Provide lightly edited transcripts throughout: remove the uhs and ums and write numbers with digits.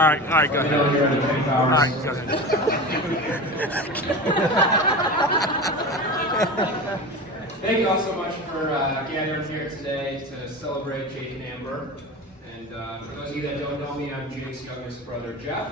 right, go ahead. All right, go ahead. Thank you all so much for gathering here today to celebrate Jake and Amber. And for those of you that don't know me, I'm Jake's youngest brother, Jeff.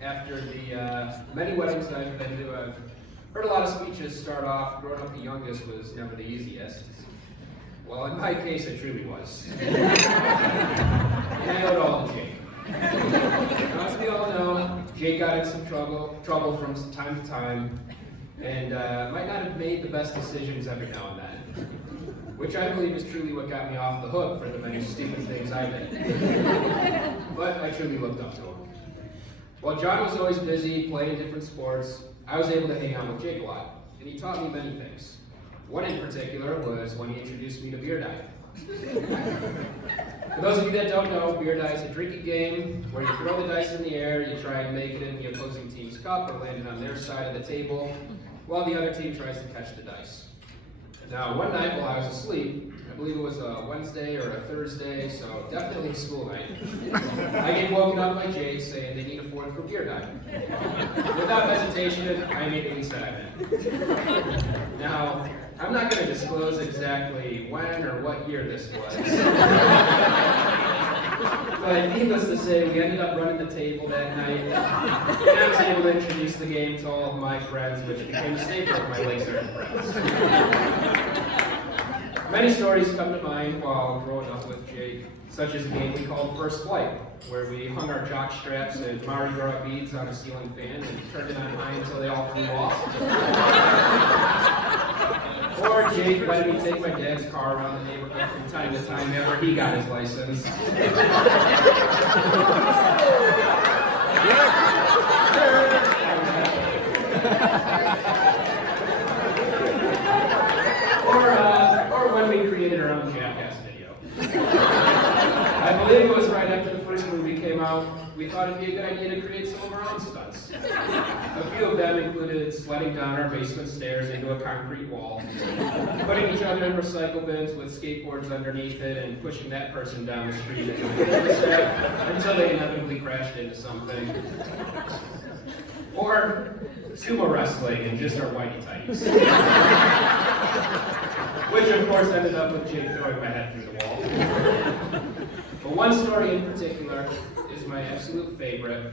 After the many weddings that I've been to, I've heard a lot of speeches start off, growing up the youngest was never the easiest. Well, in my case, it truly was. And I owe it all to Jake. Now, as we all know, Jake got in some trouble from time to time, and might not have made the best decisions every now and then, which I believe is truly what got me off the hook for the many stupid things I did. But I truly looked up to him. While John was always busy playing different sports, I was able to hang out with Jake a lot, and he taught me many things. One in particular was when he introduced me to beer dive. For those of you that don't know, beer dive is a drinking game where you throw the dice in the air, you try and make it in the opposing team's cup or land it on their side of the table, while the other team tries to catch the dice. Now, one night while I was asleep, I believe it was a Wednesday or a Thursday, so definitely a school night, I get woken up by Jake saying they need a fourth for beer dive. Without hesitation, I immediately said I did. Now, I'm not going to disclose exactly when or what year this was. But needless to say, we ended up running the table that night, and I was able to introduce the game to all of my friends, which became a staple of my Lakeside friends. Many stories come to mind while growing up with Jake, such as a game we called First Flight, where we hung our jock straps and Mardi Gras beads on a ceiling fan and turned it on high until they all flew off. Or Jake let me take my dad's car around the neighborhood from time to time after he got his license. Or when we created our own Jackass video. I believe it was right after the first movie came out, we thought it'd be a good idea to create some of our own stunts. A few of them included sledding down our basement stairs into a concrete wall, putting each other in recycle bins with skateboards underneath it, and pushing that person down the street until they inevitably crashed into something. Or sumo wrestling in just our whitey tights. Which of course ended up with Jake throwing my head through the wall. But one story in particular is my absolute favorite,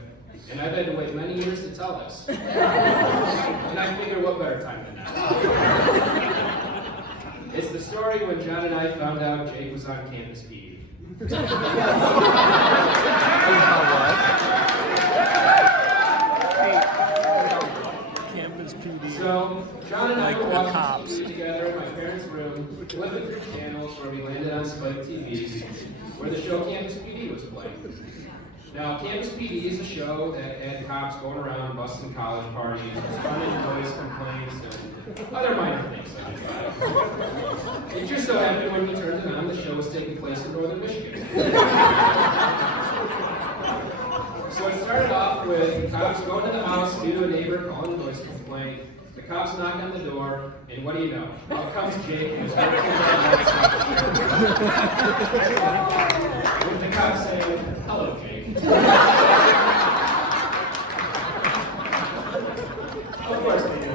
and I've had to wait many years to tell this. And I figure what better time than now. It's the story when John and I found out Jake was on Campus PD. Campus PD. So, John and I were Like the watching cops. TV together in my parents' room, flipping through channels where we landed on Spike TVs, where the show Campus PD was playing. Now, Campus PD is a show that had cops going around busting college parties, responding to noise complaints, and other minor things such as that. It just so happened when we turned it on, the show was taking place in northern Michigan. So it started off with cops going to the house due to a neighbor calling a noise complaint. The cops knock on the door, and what do you know? Out comes Jake and his with the cops saying, "Hello, Jake." Of course they did.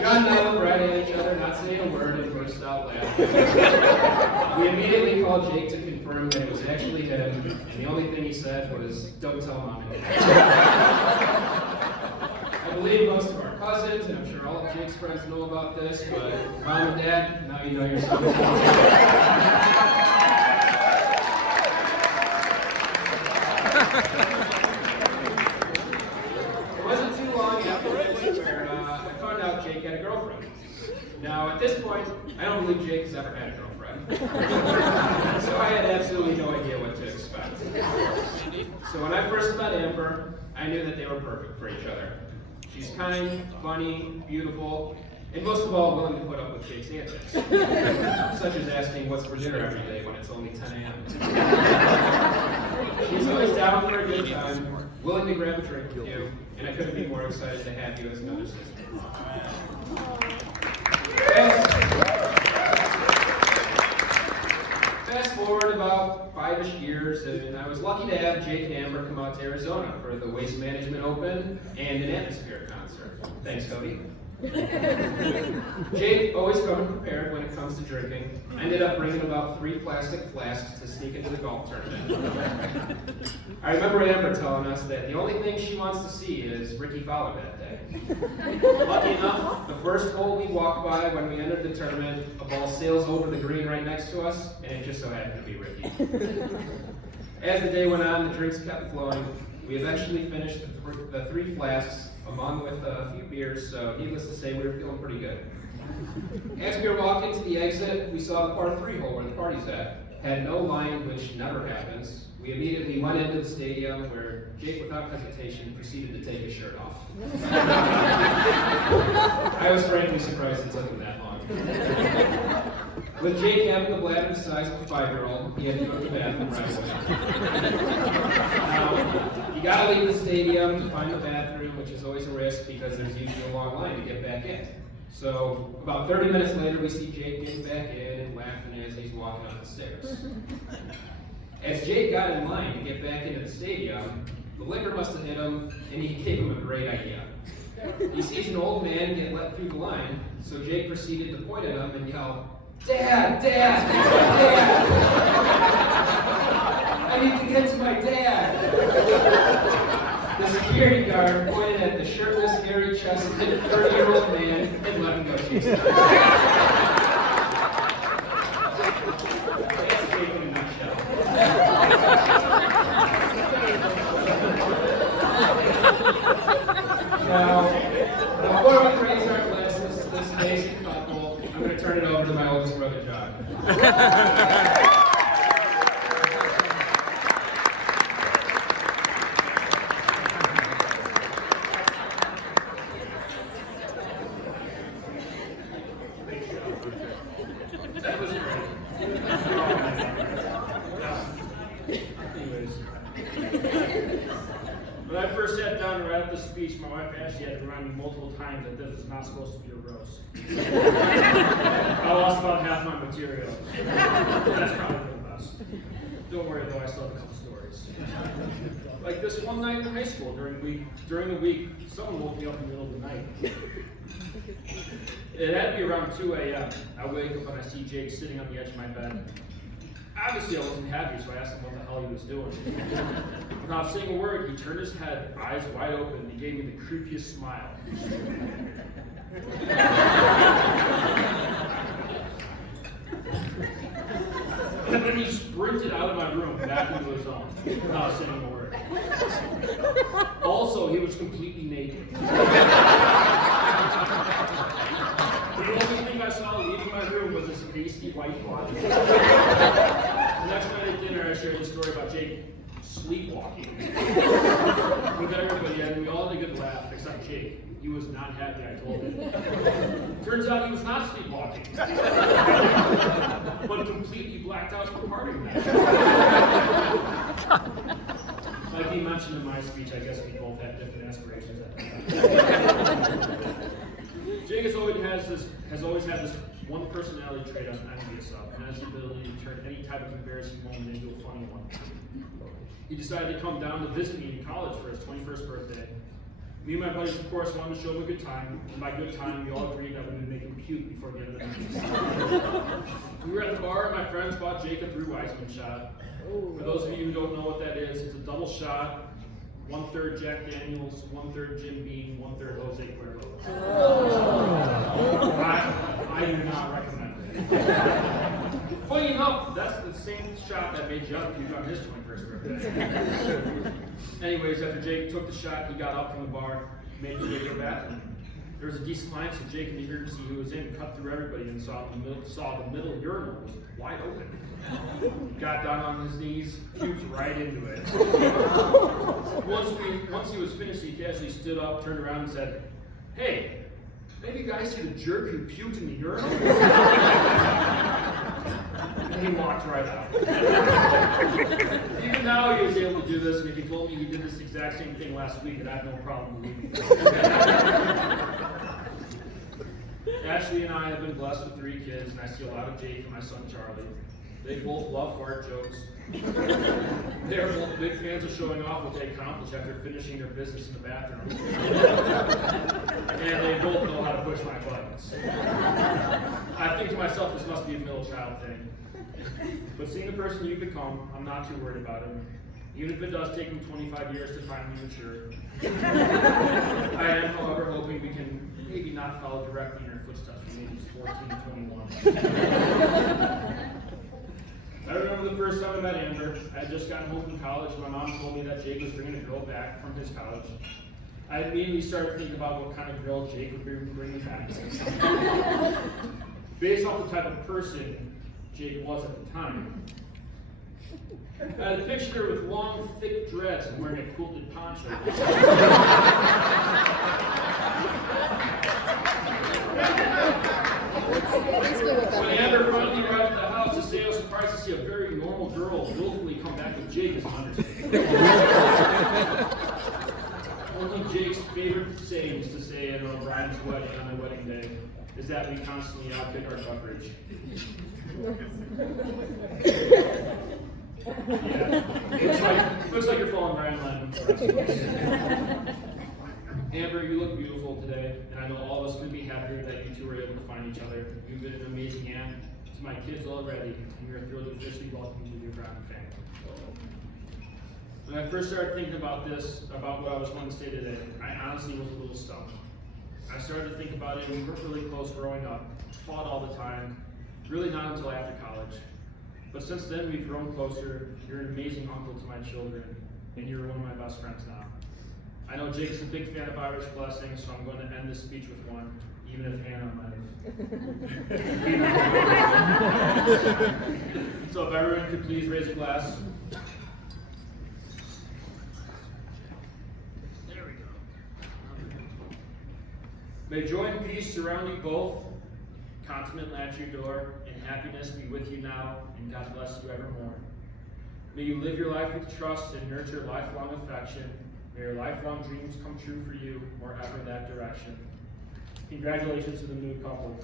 John and I looked right at each other, not saying a word, and burst out laughing. We immediately called Jake to confirm that it was actually him, and the only thing he said was, "Don't tell Mom and Dad." I believe most of our cousins, and I'm sure all of Jake's friends know about this, but Mom and Dad, now you know your son. It wasn't too long after this where I found out Jake had a girlfriend. Now, at this point, I don't believe Jake has ever had a girlfriend. So I had absolutely no idea what to expect. So when I first met Amber, I knew that they were perfect for each other. She's kind, funny, beautiful, and most of all, willing to put up with Jake's antics. Such as asking what's for dinner every day when it's only 10 a.m. She's always down for a good time, willing to grab a drink with you, and I couldn't be more excited to have you as another sister. Fast forward about 5-ish years, and I was lucky to have Jake and Amber come out to Arizona for the Waste Management Open and an Atmosphere concert. Thanks, Cody. Jake always coming prepared when it comes to drinking. I ended up bringing about 3 plastic flasks to sneak into the golf tournament. I remember Amber telling us that the only thing she wants to see is Ricky Fowler that day. Lucky enough, the first hole we walked by when we entered the tournament, a ball sails over the green right next to us, and it just so happened to be Ricky. As the day went on, the drinks kept flowing. We eventually finished the 3 flasks, along with a few beers, so needless to say, we were feeling pretty good. As we were walking to the exit, we saw the par 3 hole where the party's at. Had no line, which never happens. We immediately went into the stadium where Jake, without hesitation, proceeded to take his shirt off. I was frankly surprised it took him that long. With Jake having the bladder the size of a 5-year-old, he had to go to the bathroom right away. Now, you gotta leave the stadium to find the bathroom, which is always a risk because there's usually a long line to get back in. So, about 30 minutes later, we see Jake getting back in and laughing as he's walking up the stairs. As Jake got in line to get back into the stadium, the liquor must have hit him, and he gave him a great idea. He sees an old man get let through the line, so Jake proceeded to point at him and yell, "Dad, Dad, Dad! I need to get to my dad!" The security guard pointed at the shirtless, hairy-chested 30-year-old man and let him go chase him. That's Jake in a nutshell. Now, before we raise our glasses to this amazing couple, I'm going to turn it over to my oldest brother, John. That was great. Anyways. When I first sat down to write up the speech, my wife actually had to remind me multiple times that this was not supposed to be a roast. I lost about half my material. That's probably for the best. Don't worry though, I still have a couple stories. Like this one night in high school during the week, someone woke me up in the middle of the night. It had to be around 2 a.m. I wake up and I see Jake sitting on the edge of my bed. Obviously I wasn't happy, so I asked him what the hell he was doing. Without saying a word, he turned his head, eyes wide open, and he gave me the creepiest smile. And then he sprinted out of my room back into his own without saying a word. Also, he was completely naked. The only thing I saw leaving my room was this pasty white body. The next night at dinner, I shared the story about Jake sleepwalking with everybody, and we all had a good laugh, except Jake. He was not happy, I told him. Turns out he was not sleepwalking, but completely blacked out for partying that night. Like he mentioned in my speech, I guess we both had different aspirations at the time. Jake has always had this one personality trait I'm envious of, and has the ability to turn any type of embarrassing moment into a funny one. He decided to come down to visit me in college for his 21st birthday. Me and my buddies, of course, wanted to show him a good time, and by good time, we all agreed that we would make him puke before the end of the night. We were at the bar, and my friends bought Jake a Brew Wiseman shot. For those of you who don't know what that is, it's a double shot, 1/3 Jack Daniels, 1/3 Jim Beam, 1/3 Jose Cuervo. I do not recommend it. Funny enough, that's the same shot that made John puke on his 21st birthday. Anyways, after Jake took the shot, he got up from the bar, made his way to the bathroom. There was a decent line, so Jake, in the emergency he was in, cut through everybody and saw the middle urinal was wide open. Got down on his knees, puked right into it. Once he was finished, he casually stood up, turned around and said, "Hey, maybe you guys see the jerk who puked in the urinal?" And he walked right out. Even now he was able to do this, and if he told me he did this exact same thing last week, I'd have no problem believing it. Ashley and I have been blessed with 3 kids, and I see a lot of Jake and my son Charlie. They both love fart jokes, They are both big fans of showing off what they accomplish after finishing their business in the bathroom. And they both know how to push my buttons. I think to myself, this must be a middle child thing. But seeing the person you become, I'm not too worried about him. Even if it does take him 25 years to finally mature. I am, however, hoping we can maybe not follow directly in your footsteps from ages 14 to 21. I remember the first time I met Amber. I had just gotten home from college and my mom told me that Jake was bringing a girl back from his college. I immediately started thinking about what kind of girl Jake would be bringing back. Based off the type of person Jake was at the time. I had a picture with long, thick dreads and wearing a quilted poncho. When Amber finally arrived at the house to say I was surprised to see a very normal girl willfully come back with Jake as an understatement. Only Jake's favorite saying is to say at O'Brien's wedding on their wedding day is that we constantly outbid our coverage. Yeah. Looks like you're falling right in line with the rest of us. Amber, you look beautiful today, and I know all of us could be happier that you two were able to find each other. You've been an amazing aunt to my kids already, and we are thrilled to officially welcome you to your Brown family. When I first started thinking about what I was going to say today, I honestly was a little stumped. I started to think about it, and we weren't really close growing up, fought all the time, really not until after college. But since then, we've grown closer. You're an amazing uncle to my children, and you're one of my best friends now. I know Jake's a big fan of Irish blessings, so I'm going to end this speech with one, even if Hannah might have. So if everyone could please raise a glass. There we go. May joy and peace surround you both, contentment at your door, and happiness be with you now, and God bless you evermore. May you live your life with trust and nurture lifelong affection. May your lifelong dreams come true for you, wherever that direction. Congratulations to the new couple.